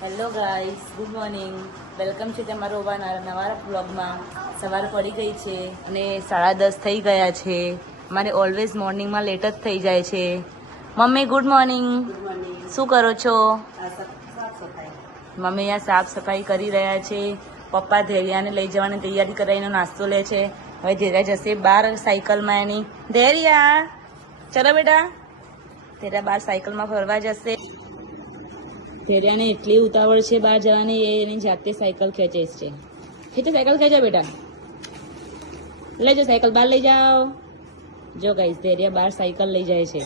Hello guys, good morning. Welcome છે તમારો નવા બ્લોગમાં. સવાર પડી ગઈ છે અને 10:30 થઈ ગયા છે. અમારે ઓલવેઝ મોર્નિંગમાં લેટ જ થઈ જાય છે. Mummy good morning. શું કરો છો? મમ્મી અહીંયા સાફ સફાઈ કરી રહ્યા છે. પપ્પા ધૈર્યાને લઈ જવાની તૈયારી કરાવીને નાસ્તો લે છે. હવે ધૈર્યા જશે બહાર સાયકલમાં એની. ધૈર્યા ચલો બેટા. ધૈર્યા બહાર સાયકલમાં ફરવા જશે. ધૈર્યાને એટલી ઉતાવળ છે બહાર જવાની, એની જાતે સાયકલ ખેંચે છે. ખેંચો સાયકલ ખેંચો બેટા. લઈ જાઓ સાયકલ બહાર લઈ જાઓ. જો ગાઈસ ધૈર્યા બહાર સાયકલ લઈ જાય છે.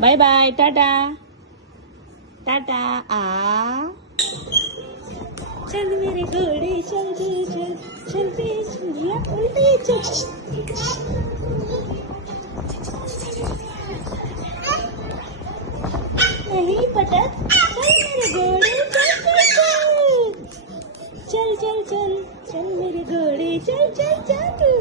Bye bye, Tata Tata. આ ચલ મેરે ઘોડે ચલ ચલ ચલ ચલ पे चलिया उल्टे चल. नहीं पटक चल मेरे घोड़े चल चल चल चल चल मेरे घोड़े चल चल चल.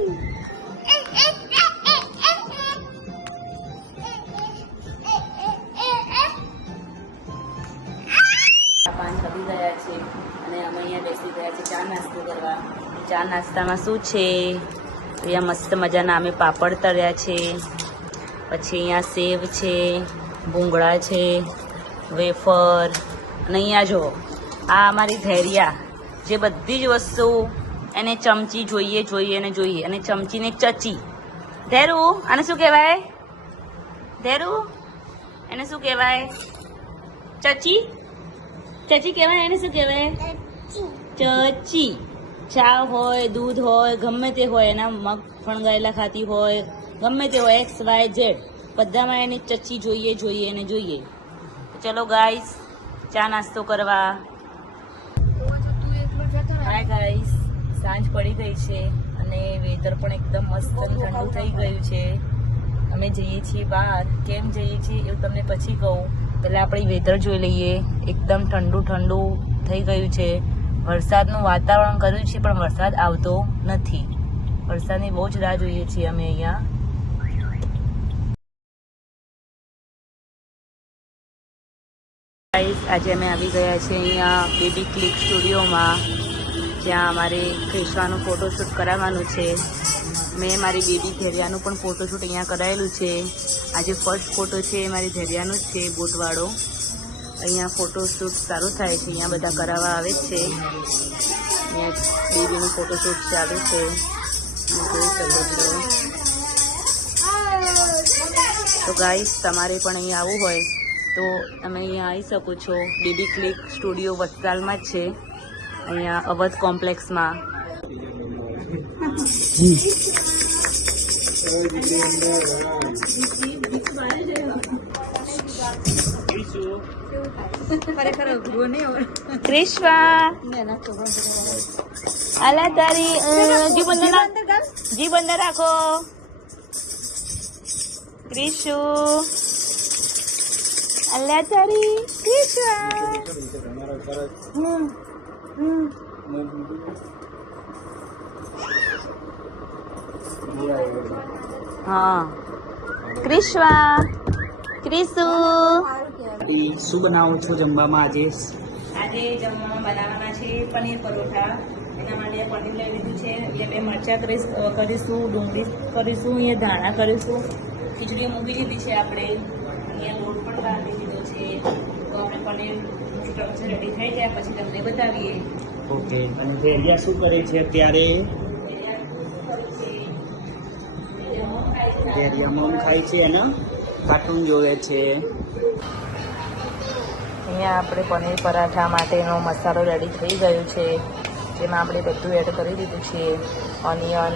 પાન કરી ગયા છે અને અમે અહીંયા બેસી ગયા છે ચા નાસ્તો કરવા. ચા નાસ્તામાં શું છે? અહીંયા મસ્ત મજાના અમે પાપડ તળ્યા છે. પછી અહીંયા સેવ છે, ભૂંગળા છે, વેફર. અને અહીંયા જો આ અમારી ધૈર્યા, જે બધી જ વસ્તુ એને ચમચી જોઈએ અને ચમચીને ચચી. ધૈરું આને શું કહેવાય? ધૈરું એને શું કહેવાય? ચચી ચચી કહેવાય. એને શું કહેવાય? ચચી. ચા હોય, દૂધ હોય, ગમે તે હોય, એના મગ ફણગાયેલા ખાતી હોય, ગમે તે હોય, XYZ બધામાં એને ચચી જોઈએ. ચલો ગાઈસ ચા નાસ્તો કરવા. હાય ગાઈસ, સાંજ પડી ગઈ છે અને વેધર પણ એકદમ મસ્ત ઠંડુ થઈ ગયું છે. અમે જઈએ છીએ બહાર. કેમ જઈએ છીએ એવું તમને પછી કહું. પહેલાં આપણે વેધર જોઈ લઈએ. એકદમ ઠંડુ થઈ ગયું છે. વરસાદનું વાતાવરણ કર્યું છે પણ વરસાદ આવતો નથી. વરસાદની બહુ જ રાહ જોઈએ છીએ અમે અહીંયા. આજે અમે આવી ગયા છીએ અહીંયા બેબી ક્લિક સ્ટુડિયોમાં, જ્યાં અમારે ક્રિશ્વાનું ફોટોશૂટ કરાવવાનું છે. મેં મારી બેબી ધૈર્યાનું પણ ફોટોશૂટ અહીંયા કરાયેલું છે. આજે ફર્સ્ટ ફોટો છે મારી ધૈર્યાનું જ છે, બોટવાળો. અહીંયા ફોટોશૂટ સારું થાય છે. અહીંયા બધા કરાવવા આવે જ છે. અહીંયા બેબીનું ફોટોશૂટ ચાલુ છે. જોઈ શકો છો. તો ગાઈસ તમારે પણ અહીંયા આવવું હોય તો તમે અહીંયા આવી શકો છો. બેબી ક્લિક સ્ટુડિયો વસ્ત્રાલમાં જ છે, અહીંયા અવધ કોમ્પ્લેક્સમાં. ક્રિશ્વા અલા તારી જી બંધ રાખો. ક્રિશુ અલ્લા તારી ક્રિશ્વા. હા ક્રિશ્વા. ક્રિશુ શું બનાવો છો જમવામાં આજે? આજે જમવામાં બનાવવાના છે પનીર પરોઠા. એના માટે પનીર લઈ લીધું છે. અહીંયા બે મરચાં કરીશું, ડુંગળી કરીશું, અહીંયા ધાણા કરીશું, ખીચડી મૂકી દીધી છે આપણે. અહીંયા લોટ પણ બાંધી દીધો છે. તો આપણે પનીર સ્ટ્રક્ચર રેડી થઈ જાય પછી તમને બતાવીએ. ઓકે. અને ધૈર્યા શું કરે છે અત્યારે? ધૈર્યા મમ ખાય છે અને કાર્ટૂન જોવે છે. અહીંયા આપણે પનીર પરાઠા માટેનો મસાલો રેડી થઈ ગયો છે. જેમાં આપણે બધું એડ કરી દીધું છે. ઓનિયન,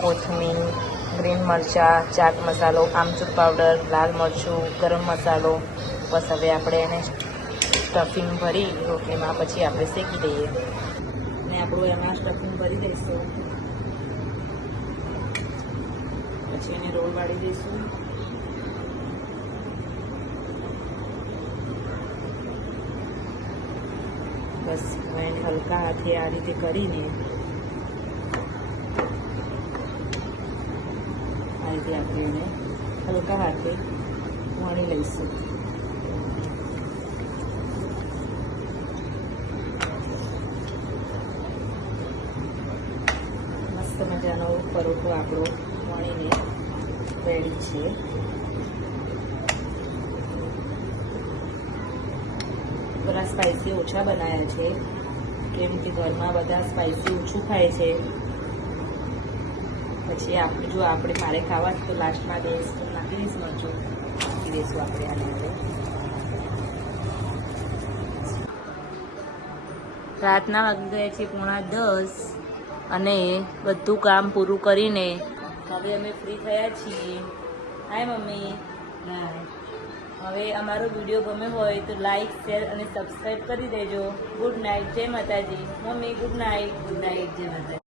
કોથમીર, ગ્રીન મરચાં, ચાટ મસાલો, આમચૂર પાવડર, લાલ મરચું, ગરમ મસાલો. બસ હવે આપણે એને સ્ટફિંગ ભરી રોટલીમાં પછી આપણે શેકી દઈએ અને આપણું એમાં સ્ટફિંગ ભરી દઈશું. પછી એને રોલ વાળી દઈશું. બસ હવે એને હલકા હાથે આ રીતે કરીને આ રીતે આપણે એને હલકા હાથે વણી લઈશું. મસ્ત મજાનો પરોઠો આપણો વણીને રેડી છે. થોડા સ્પાઇસી ઓછા બનાવ્યા છે, કેમ કે ઘરમાં બધા સ્પાઇસી ઓછું ખાય છે. પછી આપણે મારે ખાવા તો લાસ્ટમાં દઈશ તો નાખી દઈશ મરચું, નાખી દઈશું આપણે આને હવે. રાતના વાગી ગયા છે 9:30 અને બધું કામ પૂરું કરીને હવે અમે ફ્રી થયા છીએ. Hi mummy. હવે અમારો વિડીયો ગમે હોય તો લાઈક, શેર અને સબસ્ક્રાઈબ કરી દેજો. ગુડ નાઇટ, જય માતાજી. Mummy good night. Good night, જય માતાજી.